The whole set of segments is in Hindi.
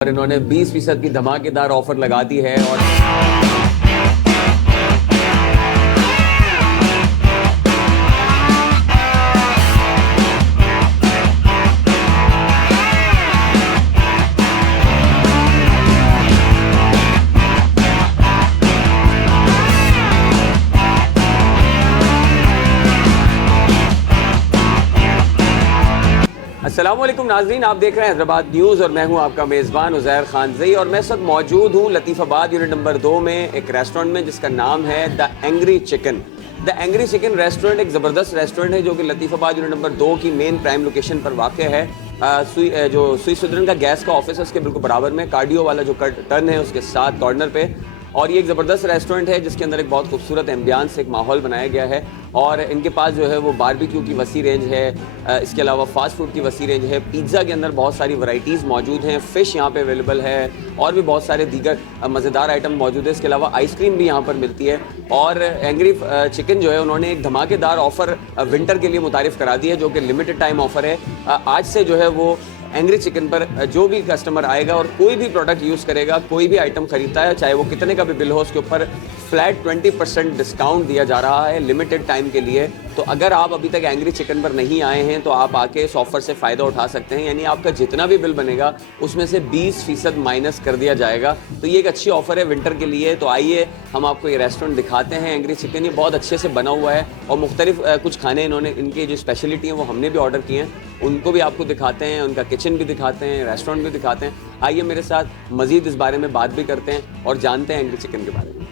और इन्होंने 20% की धमाकेदार ऑफर लगा दी है। और अस्सलामुअलैकुम नाज़रीन, आप देख रहे हैं हैदराबाद न्यूज़ और मैं हूं आपका मेज़बान उज़ैर खानज़ई। और मैं इस वक्त मौजूद हूं लतीफ़ाबाद यूनिट नंबर 2 में एक रेस्टोरेंट में जिसका नाम है the angry chicken. The angry chicken restaurant एक ज़बरदस्त रेस्टोरेंट है जो कि लतीफ़ाबाद यूनिट नंबर 2 की मेन प्राइम लोकेशन पर वाक़ है। जो सुई सुदरन का गैस का ऑफिस है उसके बिल्कुल बराबर में, कार्डियो वाला जो टर्न है उसके साथ कॉर्नर पे। और ये एक ज़बरदस्त रेस्टोरेंट है जिसके अंदर एक बहुत खूबसूरत एम्बियंस, एक माहौल बनाया गया है। और इनके पास जो है वो बारबेक्यू की वसी रेंज है, इसके अलावा फास्ट फूड की वसी रेंज है। पिज़्ज़ा के अंदर बहुत सारी वैरायटीज़ मौजूद हैं, फ़िश यहाँ पे अवेलेबल है और भी बहुत सारे दीगर मज़ेदार आइटम मौजूद है। इसके अलावा आइसक्रीम भी यहाँ पर मिलती है। और एंग्री चिकन जो है उन्होंने एक धमाकेदार ऑफ़र विंटर के लिए मुतारिफ़ करा दी है जो कि लिमिटेड टाइम ऑफ़र है। आज से जो है वो एंग्री चिकन पर जो भी कस्टमर आएगा और कोई भी प्रोडक्ट यूज़ करेगा, कोई भी आइटम खरीदता है, चाहे वो कितने का भी बिल हो, उसके ऊपर फ्लैट 20% डिस्काउंट दिया जा रहा है लिमिटेड टाइम के लिए। तो अगर आप अभी तक एंग्री चिकन पर नहीं आए हैं तो आप आके इस ऑफ़र से फ़ायदा उठा सकते हैं। यानी आपका जितना भी बिल बनेगा उसमें से 20% माइनस कर दिया जाएगा। तो ये एक अच्छी ऑफ़र है विंटर के लिए। तो आइए हम आपको ये रेस्टोरेंट दिखाते हैं एंग्री चिकन। ये बहुत अच्छे से बना हुआ है और मुख्तलिफ कुछ खाने इन्होंने, इनकी जो स्पेशलिटी हैं वो हमने भी ऑर्डर किए हैं, उनको भी आपको दिखाते हैं, उनका किचन भी दिखाते हैं, रेस्टोरेंट भी दिखाते हैं। आइए मेरे साथ मज़ीद इस बारे में बात भी करते हैं और जानते हैं एंग्री चिकन के बारे में।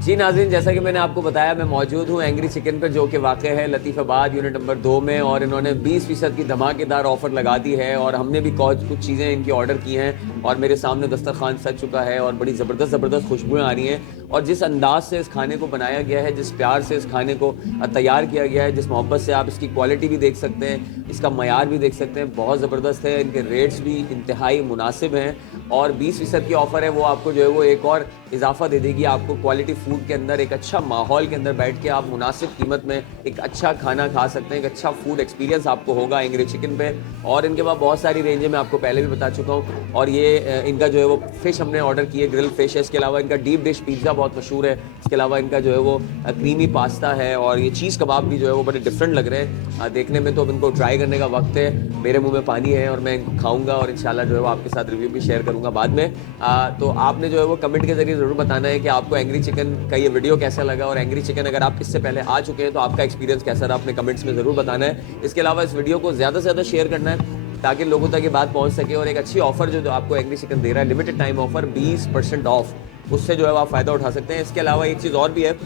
जी नाज़रीन, जैसा कि मैंने आपको बताया, मैं मौजूद हूँ एंग्री चिकन पर जो कि वाक़ है लतीफ़ाबाद यूनिट नंबर 2 में। और इन्होंने 20% की धमाकेदार ऑफ़र लगा दी है और हमने भी कुछ चीज़ें इनकी ऑर्डर की हैं और मेरे सामने दस्तरखान सज चुका है और बड़ी ज़बरदस्त खुशबुएँ आ रही हैं। और जिस अंदाज से इस खाने को बनाया गया है, जिस प्यार से इस खाने को तैयार किया गया है, जिस मोहब्बत से, आप इसकी क्वालिटी भी देख सकते हैं, इसका मयार भी देख सकते हैं, बहुत ज़बरदस्त है। इनके रेट्स भी इंतहाई मुनासिब हैं और 20% की ऑफ़र है वो आपको जो है वो एक और इजाफा दे देगी आपको क्वालिटी फूड के अंदर। एक अच्छा माहौल के अंदर बैठ के आप मुनासिब कीमत में एक अच्छा खाना खा सकते हैं, एक अच्छा फूड एक्सपीरियंस आपको होगा एंग्री चिकन पे। और इनके पास बहुत सारी रेंज है, मैं आपको पहले भी बता चुका हूँ। और ये इनका जो है वो फ़िश हमने ऑर्डर की है, ग्रिल फ़िश है। इसके अलावा इनका डीप डिश पिज़्ज़ा बहुत मशहूर है। इसके अलावा इनका जो है वो क्रीमी पास्ता है और ये चीज़ कबाब भी जो है वो बड़े डिफरेंट लग रहे हैं देखने में। तो अब इनको ट्राई करने का वक्त है, मेरे मुँह में पानी है और मैं इनको खाऊँगा और इंशाल्लाह जो है वो आपके साथ रिव्यू भी शेयर करूँगा बाद में। तो आपने जो है वो कमेंट के जरिए ज़रूर बताना है कि आपको एंग्री चिकन का ये वीडियो कैसा लगा। और एंग्री चिकन अगर आप इससे पहले आ चुके हैं तो आपका एक्सपीरियंस कैसा रहा, अपने कमेंट्स में ज़रूर बताना है। इसके अलावा इस वीडियो को ज़्यादा से ज़्यादा शेयर करना है ताकि लोगों तक ये बात पहुंच सके। और एक अच्छी ऑफर जो आपको एग्री चिकन दे रहा है, लिमिटेड टाइम ऑफर 20% ऑफ, उससे जो है आप फ़ायदा उठा सकते हैं। इसके अलावा एक चीज़ और भी है,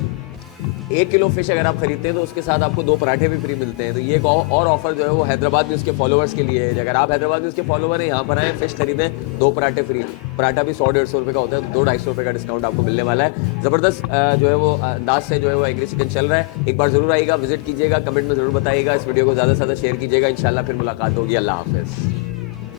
1 किलो फिश अगर आप खरीदते हैं तो उसके साथ आपको 2 पराठे भी फ्री मिलते हैं। तो ये एक और ऑफर जो है वो हैदराबाद न्यूज़ के फॉलोअर्स के लिए है। अगर आप हैदराबाद न्यूज़ के फॉलोवर हैं, यहाँ पर आए, फिश खरीदें, 2 पराठे फ्री। पराठा भी 100-150 रुपये का होता है, तो 200-250 रुपये का डिस्काउंट आपको मिलने वाला है। ज़बरदस्त जो है वो अंदाज से जो है वो एग्री चिकन चल रहा है। एक बार ज़रूर आइएगा, विजिट कीजिएगा, कमेंट में ज़रूर बताइएगा, इस वीडियो को ज़्यादा से ज़्यादा शेयर कीजिएगा। इंशाल्लाह फिर मुलाकात होगी। अल्लाह हाफ़िज़।